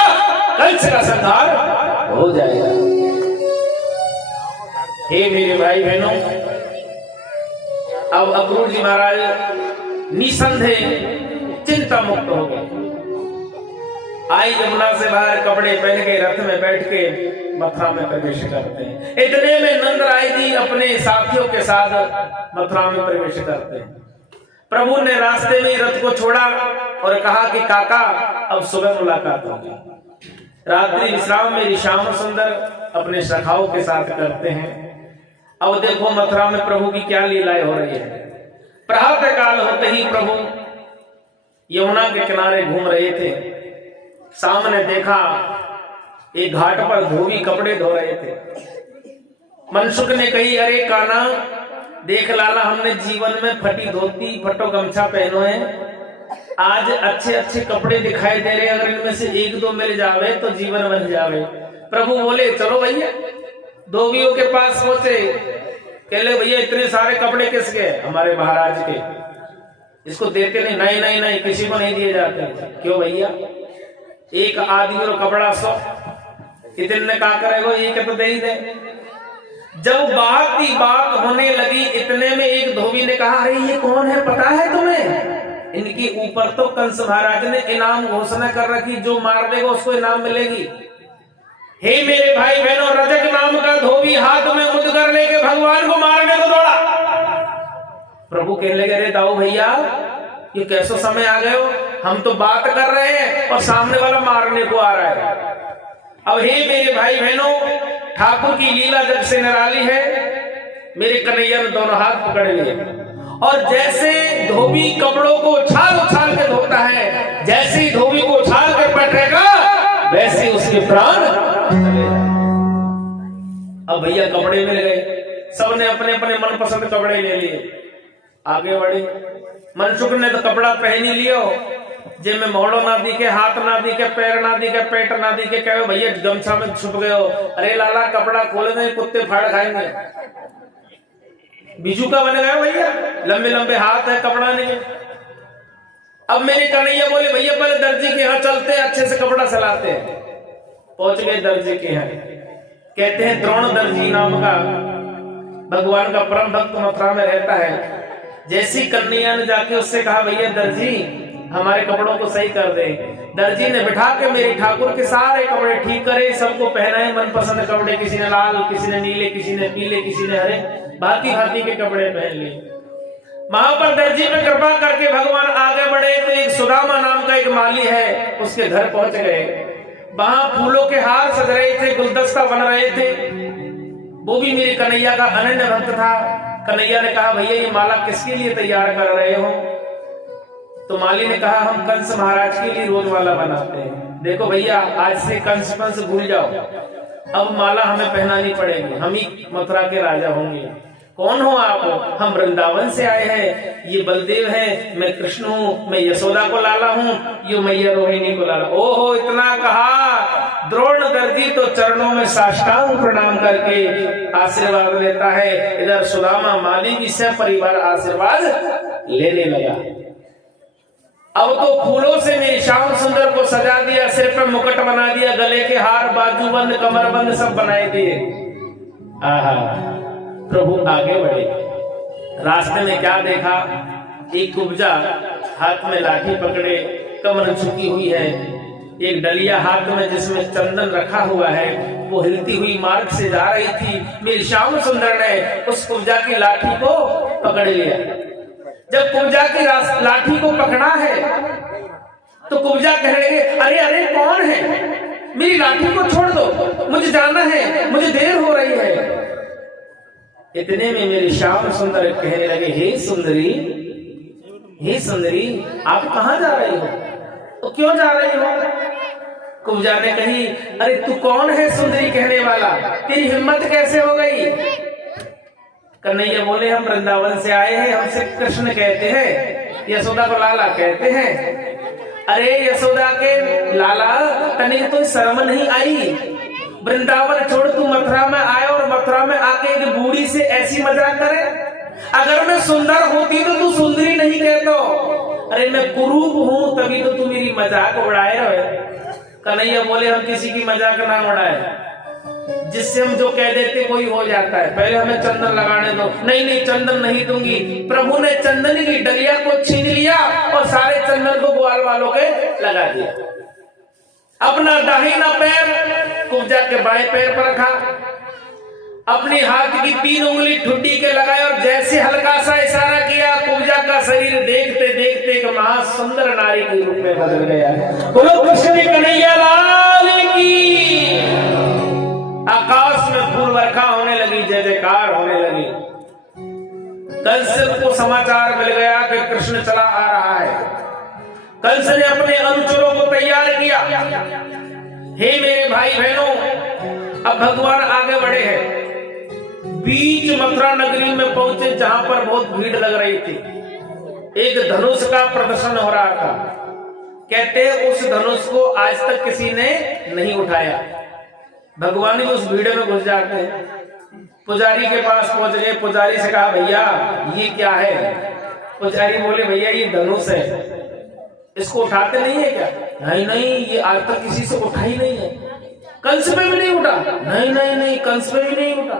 कंस का संहार हो जाएगा। हे मेरे भाई बहनों, अब अक्रूर जी महाराज निसंदेह चिंता मुक्त हो गए। आई यमुना से बाहर, कपड़े पहन के रथ में बैठ के मथुरा में प्रवेश करते हैं। इतने में नंदराय जी अपने साथियों के साथ मथुरा में प्रवेश करते हैं। प्रभु ने रास्ते में रथ को छोड़ा और कहा कि काका, अब सुबह मुलाकात होगी। रात्रि विश्राम मेरी श्याम सुंदर अपने सखाओं के साथ करते हैं। अब देखो मथुरा में प्रभु की क्या लीलाएं हो रही है। प्रातः काल होते ही प्रभु यमुना के किनारे घूम रहे थे। सामने देखा एक घाट पर धोबी कपड़े धो रहे थे। मनसुख ने कही, अरे कान्हा, देख लाला, हमने जीवन में फटी धोती फटो गमछा पहनो है, आज अच्छे अच्छे कपड़े दिखाई दे रहे, अगर इनमें से एक दो मिल जावे तो जीवन बन जावे। प्रभु बोले, चलो भैया। धोबियों के पास पहुंचे, कहले, भैया इतने सारे कपड़े किसके? हमारे महाराज के। इसको देते नहीं? नहीं नहीं नहीं, किसी को नहीं दिए जाते। क्यों भैया? एक आदमी और कपड़ा 100, इतने का करेगो, एक तो दे ही दे। जब बात की बात होने लगी, इतने में एक धोबी ने कहा, अरे ये कौन है, पता है तुम्हें? इनके ऊपर तो कंस महाराज ने इनाम घोषणा कर रखी, जो मार देगा उसको इनाम मिलेगी। हे मेरे भाई बहनों, रजक नाम का धोबी हाथ में मुद्द करने के भगवान को मारने को दौड़ा। प्रभु कहने लगे, अरे दाऊ भैया, ये कैसा समय आ गए हो? हम तो बात कर रहे हैं और सामने वाला मारने को आ रहा है। अब हे मेरे भाई बहनों, ठाकुर की लीला जब से निराली है। मेरे कन्हैया ने दोनों हाथ पकड़ लिए और जैसे धोबी कपड़ों को उछाल उछाल के धोता है, जैसे ही धोबी को उछाल के पटकेगा, वैसे उसके प्राण चले जाए। अब भैया कपड़े मिल गए, सबने अपने अपने मनपसंद कपड़े ले लिए, आगे बढ़े। मनसुख ने तो कपड़ा पहन ही लियो, जिनमें मोड़ो ना दिखे, हाथ ना दिखे, पैर ना दिखे, पेट ना दिखे, कहे भैया गमछा में छुप गए हो। अरे लाला, कपड़ा खोले नहीं, कुत्ते फाड़ खाएंगे। बिजू का बन गया भैया, लंबे लंबे हाथ है, कपड़ा नहीं। अब मेरे कन्हैया बोले, भैया पहले दर्जी के यहाँ चलते हैं, अच्छे से कपड़ा सिलाते हैं। पहुंच गए दर्जी के यहाँ। कहते हैं द्रोण दर्जी नाम का भगवान का परम भक्त मथुरा में रहता है। जैसी कन्हैया ने जाके उससे कहा, भैया दर्जी हमारे कपड़ों को सही कर दे। दर्जी ने बिठा के मेरे ठाकुर के सारे कपड़े ठीक करे, सबको पहनाए मनपसंद कपड़े, किसी ने लाल, किसी ने नीले, किसी ने पीले, किसी ने हरे, भांति भांति के कपड़े पहन लिए। वहां पर दर्जी में कृपा करके भगवान आगे बढ़े तो एक सुदामा नाम का एक माली है, उसके घर पहुंच गए। वहां फूलों के हार सज रहे थे, गुलदस्ता बन रहे थे। वो भी मेरे कन्हैया का अनन्य भक्त था। कन्हैया ने कहा भैया ये माला किसके लिए तैयार कर रहे हो? तो माली ने कहा हम कंस महाराज के लिए रोज माला बनाते हैं। देखो भैया आज से कंस पंस भूल जाओ, अब माला हमें पहनानी पड़ेगी, हम ही मथुरा के राजा होंगे। कौन हो आप? हम वृंदावन से आए हैं, ये बलदेव है, मैं कृष्ण हूँ, मैं यशोदा को लाला हूँ, ये मैया रोहिणी को लाला। ओहो इतना कहा, द्रोण दर्दी तो चरणों में साष्टांग प्रणाम करके आशीर्वाद लेता है। इधर सुदामा माली भी सब परिवार आशीर्वाद लेने लगा। अब तो फूलों से मेरी श्याम सुंदर को सजा दिया, सिर पर मुकुट बना दिया, गले के हार, बाजूबंद, कमरबंद सब बनाए दिए। आहा, प्रभु आगे बढ़े। रास्ते में क्या देखा? एक कुब्जा हाथ में लाठी पकड़े, कमर झुकी हुई है, एक डलिया हाथ में जिसमें चंदन रखा हुआ है, वो हिलती हुई मार्ग से जा रही थी। मेरी श्याम सुंदर ने उस कुब्जा की लाठी को पकड़ लिया। जब कुब्जा की लाठी को पकड़ा है तो कुब्जा कहने लगे, अरे अरे कौन है? मेरी लाठी को छोड़ दो, मुझे जाना है, मुझे देर हो रही है। इतने में मेरी श्याम सुंदर कहने लगे, हे सुंदरी, हे सुंदरी, आप कहाँ जा रही हो? तो क्यों जा रही हो? कुब्जा ने कही, अरे तू कौन है सुंदरी कहने वाला? तेरी हिम्मत कैसे हो गई? कन्हैया बोले, हम वृंदावन से आए हैं, हमसे कृष्ण कहते हैं, यशोदा को लाला कहते हैं। अरे यशोदा के लाला, तनिक तो शर्म नहीं आई? वृंदावन छोड़ तू मथुरा में आए और मथुरा में आके एक बूढ़ी से ऐसी मजाक करे? अगर मैं सुंदर होती तो तू सुंदरी नहीं कहता। अरे मैं कुरूप हूँ तभी तो तू मेरी मजाक उड़ाए रहे। कन्हैया बोले, हम किसी की मजाक ना उड़ाए, जिससे हम जो कह देते कोई हो जाता है, पहले हमें चंदन लगाने दो। नहीं नहीं चंदन नहीं दूंगी। प्रभु ने चंदन की डलिया को छीन लिया और सारे चंदन को ग्वाल वालों के लगा दिया। अपना दाहिना पैर कुब्जा के बाएं पैर पर रखा, अपनी हाथ की 3 उंगली ठुड्डी के लगाए और जैसे हल्का सा इशारा किया, कुब्जा का शरीर देखते देखते एक महासुंदर नारी के रूप में बदल गया। बोलो कृष्ण कन्हैया लाल की। आकाश में फूल वर्षा होने लगी, जय जयकार होने लगी। कंस को समाचार मिल गया कि कृष्ण चला आ रहा है। कंस ने अपने अनुचरों को तैयार किया। हे मेरे भाई बहनों, अब भगवान आगे बढ़े हैं। बीच मथुरा नगरी में पहुंचे जहां पर बहुत भीड़ लग रही थी। एक धनुष का प्रदर्शन हो रहा था। कहते उस धनुष को आज तक किसी ने नहीं उठाया। भगवान भी उस भीड़ में घुस जाते हैं। पुजारी के पास पहुंच गए। पुजारी से कहा, भैया ये क्या है? पुजारी बोले, भैया ये धनुष है, इसको उठाते नहीं है क्या? नहीं नहीं, ये आज तक किसी से उठा ही नहीं है। कंस पे भी नहीं उठा? नहीं नहीं नहीं, कंस पे भी नहीं उठा।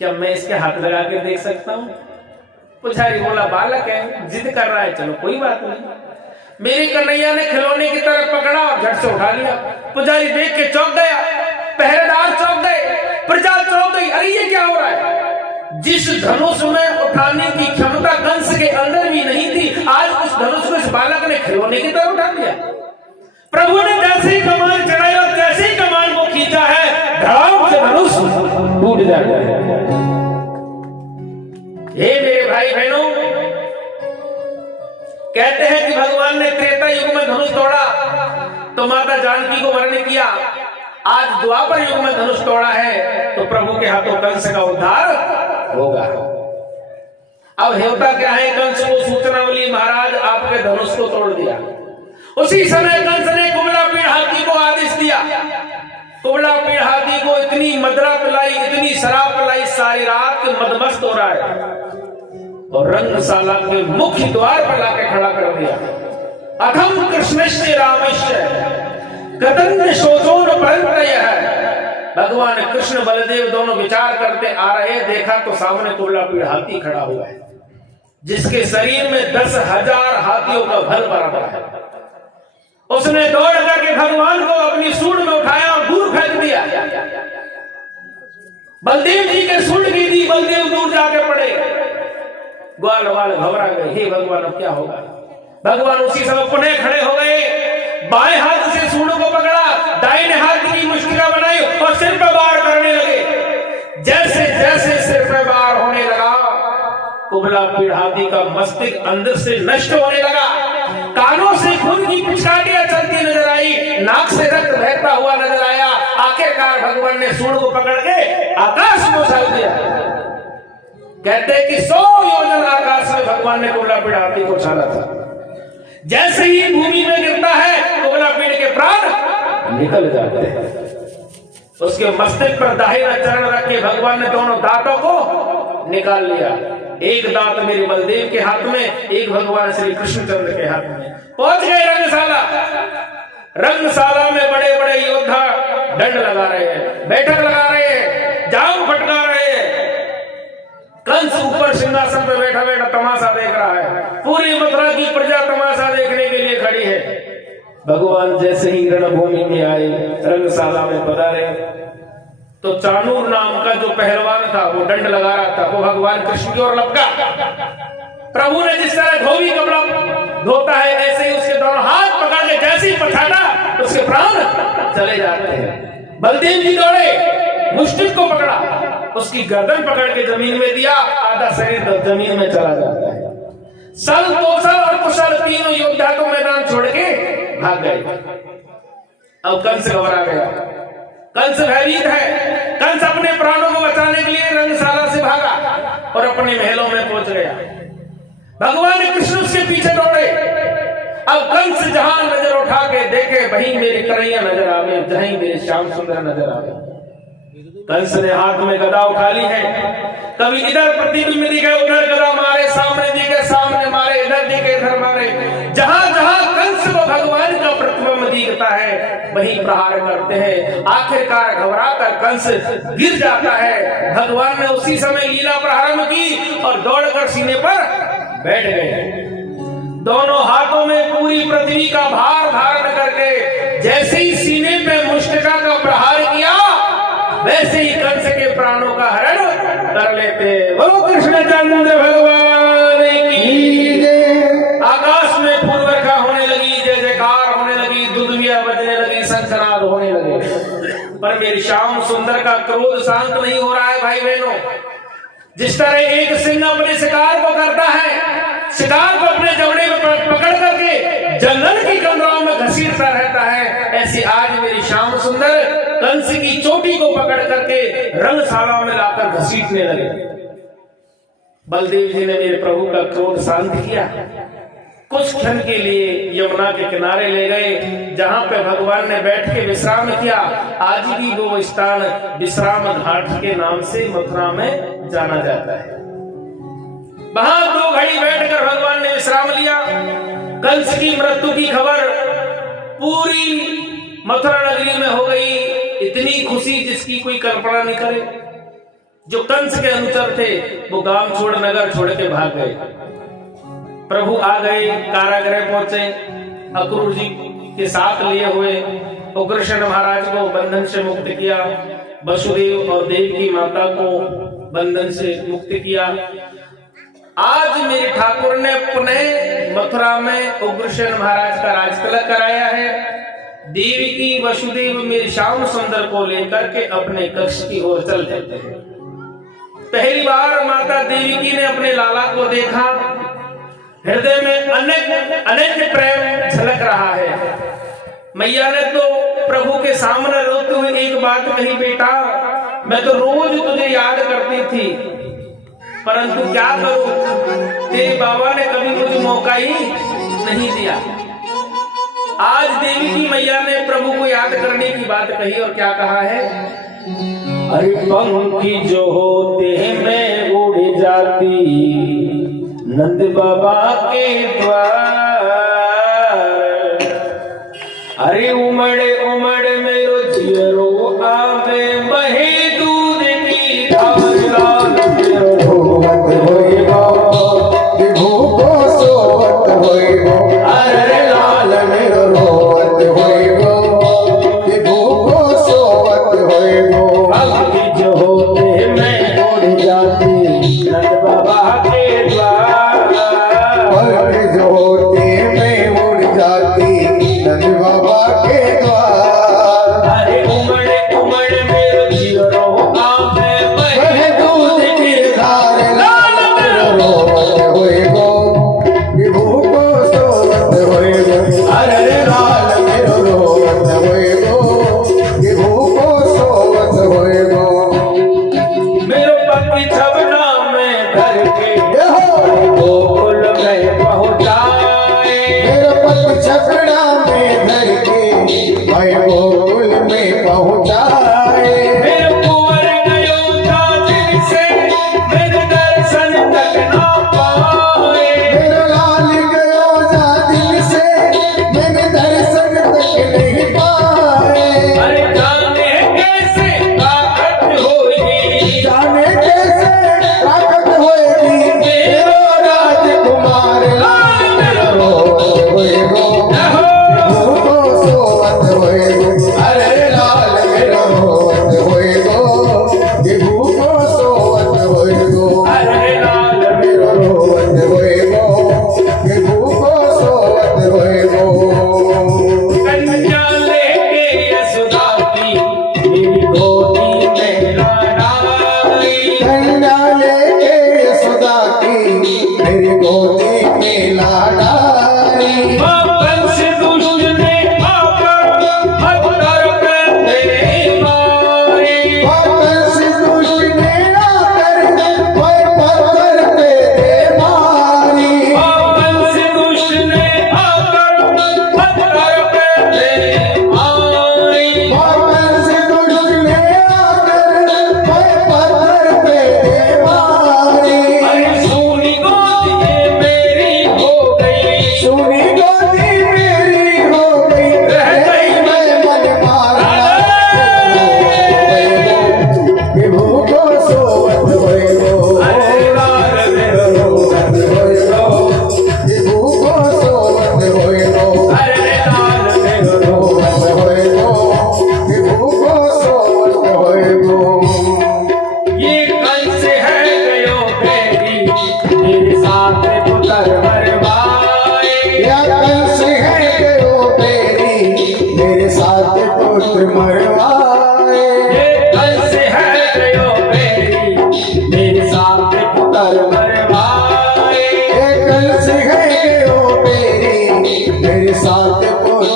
क्या मैं इसके हाथ लगा के देख सकता हूँ? पुजारी बोला, बालक है, जिद कर रहा है, चलो कोई बात नहीं। मेरी कन्हैया ने खिलौने की तरफ पकड़ा और झट से उठा लिया। पुजारी देख के चौंक गया, पहरेदार चौंक गए, प्रजा चौंक गई। अरे ये क्या हो रहा है? जिस धनुष में उठाने की क्षमता कंस के अंदर भी नहीं थी, आज उस धनुष को इस बालक ने खिलौने की तरफ उठा लिया। प्रभु ने जैसे ही कमान चढ़ाई और जैसे ही कमान को खींचा है, धड़ाम से धनुष टूट जाता है। हे मेरे भाई बहनों, कहते हैं कि भगवान ने त्रेता युग में धनुष तोड़ा तो माता जानकी को वर्ण किया। आज द्वापर युग में धनुष तोड़ा है तो प्रभु के हाथों कंस का उद्धार होगा। अब होता क्या है, कंस को सूचना मिली, महाराज आपके धनुष को तोड़ दिया। उसी समय कंस ने कुबड़ा पीड़ हाथी को आदेश दिया। कुबड़ा पीड़ हाथी को इतनी मदरा पिलाई, इतनी शराब पिलाई, सारी रात मदमस्त हो रहा है और रंगशाला के मुख्य द्वार पर लाके खड़ा कर दिया। अथम कृष्णश्च रामश्च गदन्य शोचोन परंतयः। भगवान कृष्ण बलदेव दोनों विचार करते आ रहे, देखा तो सामने कुबड़ा पीड़ हाथी खड़ा हुआ है, जिसके शरीर में 10,000 हाथियों का भल बराबर है। उसने दौड़ करके भगवान को अपनी सूंड में उठाया और दूर फेंक दिया। बलदेव जी के सूंड की दी, बलदेव दूर जाके पड़े। ग्वाल वाल घबरा गए, हे भगवान अब क्या होगा? भगवान उसी समय पुनः खड़े हो गए, बाएं हाथ से सूंड को पकड़ा, दाहिने हाथ की मुष्टिका बनाई और सिर पर वार करने लगे। जैसे जैसे सिर पर वार होने कुबला पीड़ हाथी का मस्तिष्क अंदर से नष्ट होने लगा। कानों से खून की पिचकारियां चलती नजर आई, नाक से रक्त बहता हुआ नजर आया। आखिरकार भगवान ने सूंड को पकड़ के आकाश में उछाल दिया। कहते हैं कि 100 योजन आकाश में भगवान ने कुबला पीड़ हाथी को उछाला था। जैसे ही भूमि में गिरता है, कुबला पीड़ के प्राण निकल जाते हैं। उसके मस्तक पर दाहिना चरण रख के भगवान ने दोनों दांतों को निकाल लिया। एक दांत मेरे बलदेव के हाथ में, एक भगवान श्री कृष्णचंद्र के हाथ में। पहुंच गए रंगशाला। रंगशाला में बड़े बड़े योद्धा दंड लगा रहे हैं, बैठक लगा रहे हैं, जाम फटका रहे हैं। कंस ऊपर सिंहासन पर बैठा बैठा तमाशा देख रहा है। पूरी मथुरा की प्रजा तमाशा देखने के लिए खड़ी है। भगवान जैसे ही रणभूमि में आए, रंगशाला में पधारे, तो चाणूर नाम का जो पहलवान था वो दंड लगा रहा था, वो भगवान कृष्ण की ओर लपका। प्रभु ने जिस तरह धोबी कपड़ा धोता है, ऐसे ही उसके दोनों हाथ पकड़ के जैसे ही पछाड़ा, उसके प्राण चले जाते हैं। बलदेव जी दौड़े, मुष्टिक को पकड़ा, उसकी गर्दन पकड़ के जमीन में दिया, आधा शरीर जमीन में चला जाता है। सल, तोसल और कुशल तीनों योद्धा को मैदान छोड़ के भाग गए। अब कंस घबरा गया, कंस भयभीत है। कंस अपने प्राणों को बचाने के लिए रंगशाला से भागा और अपने महलों में पहुंच गया। भगवान कृष्ण उसके पीछे दौड़े। अब कंस जहां नजर उठा के देखे, वहीं मेरी कन्हैया नजर आवे, जहीं मेरे श्याम सुंदर नजर आवे। कंस ने हाथ में गदा उठा ली है। कभी इधर प्रतिबिंब दिखे, उधर गदा मारे, सामने दिखे सामने मारे, इधर दिखे इधर मारे। जहां जहां कंस को भगवान का प्रतिबिंब दिखता है, वहीं प्रहार करते हैं। आखिरकार घबराकर कंस गिर जाता है। भगवान ने उसी समय लीला प्रारंभ की और दौड़कर सीने पर बैठ गए। दोनों हाथों में पूरी पृथ्वी का भार धारण करके जैसे ही सीने पे मुष्टिका का प्रहार किया, वैसे ही कंस के प्राणों का हरण कर लेते। बोलो कृष्णचंद्र भगवान की जय। आकाश में फूल वर्षा होने लगी, जय जयकार होने लगी, दुदुभिया बजने लगी, शंखनाद होने लगे। पर मेरी श्याम सुंदर का क्रोध शांत नहीं हो रहा है। भाई बहनों, जिस तरह एक सिंह अपने शिकार को करता है, शिकार को अपने जबड़े में पकड़ करके जंगल की कंदराओं में घसीटता रहता है, ऐसी आज मेरी श्याम सुंदर कंस की चोटी को पकड़ करके रंगशाला में लाकर घसीटने लगे। बलदेव जी ने मेरे प्रभु का क्रोध शांत किया। कुछ क्षण के लिए यमुना के किनारे ले गए, जहां पे भगवान ने बैठ के विश्राम किया। आज भी वो स्थान विश्राम घाट के नाम से मथुरा में जाना जाता है। वहां 2 घड़ी बैठकर भगवान ने विश्राम लिया। कंस की मृत्यु की खबर पूरी मथुरा नगरी में हो गई। इतनी खुशी जिसकी कोई कल्पना नहीं करे। जो कंस के अनुचर थे वो गांव छोड़, नगर छोड़ के भाग गए। प्रभु आ गए, कारागृह पहुंचे, अक्रूर जी के साथ लिए हुए उग्रसेन महाराज को बंधन से मुक्त किया, वसुदेव और देव की माता को बंधन से मुक्त किया। आज मेरे ठाकुर ने पुनः मथुरा में उग्रसेन महाराज का राजतिलक कराया है। देवी की वसुदेव मेरे श्याम सुंदर को लेकर के अपने कक्ष की ओर चल जाते हैं। पहली बार माता देवी ने अपने लाला को देखा। हृदय में अनन्य प्रेम झलक रहा है। मैया ने तो प्रभु के सामने रोते हुए एक बात कही, बेटा मैं तो रोज तुझे याद करती थी, परंतु क्या करूं, तेरे बाबा ने कभी मुझे मौका ही नहीं दिया। आज देवी की मैया ने प्रभु को याद करने की बात कही और क्या कहा है, अरे पंखी जो होते हैं मैं उड़ जाती नंद बाबा के द्वार। अरे उमड़ उमड़ मेरो जियरो आवे बहे दूध की धार। लाल मेरो रोवत होइबो विभू को सोवत होइबो। अरे लाल मेरो रोवत होइबो विभू को सोवत होइबो। पंखी जो होते मैं उड़ जाती नंद बाबा के द्वार। पंखी जो होते मैं उड़ जाती नंद बाबा के द्वार। अरे उमड़ उमड़ मेरो जियरो आवे बहे दूध की धार। लाल मेरो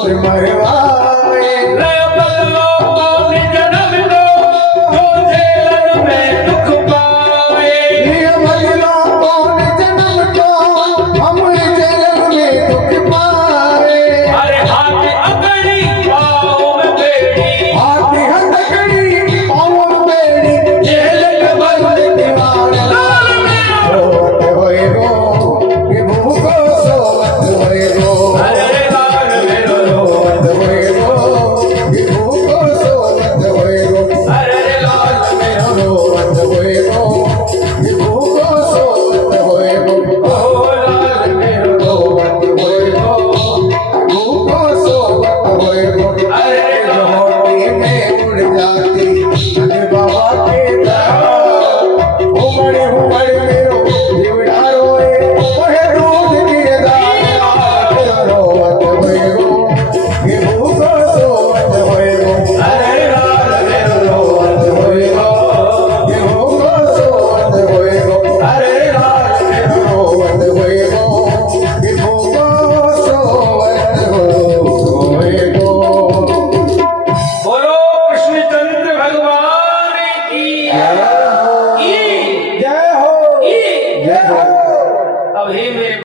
सिमरवा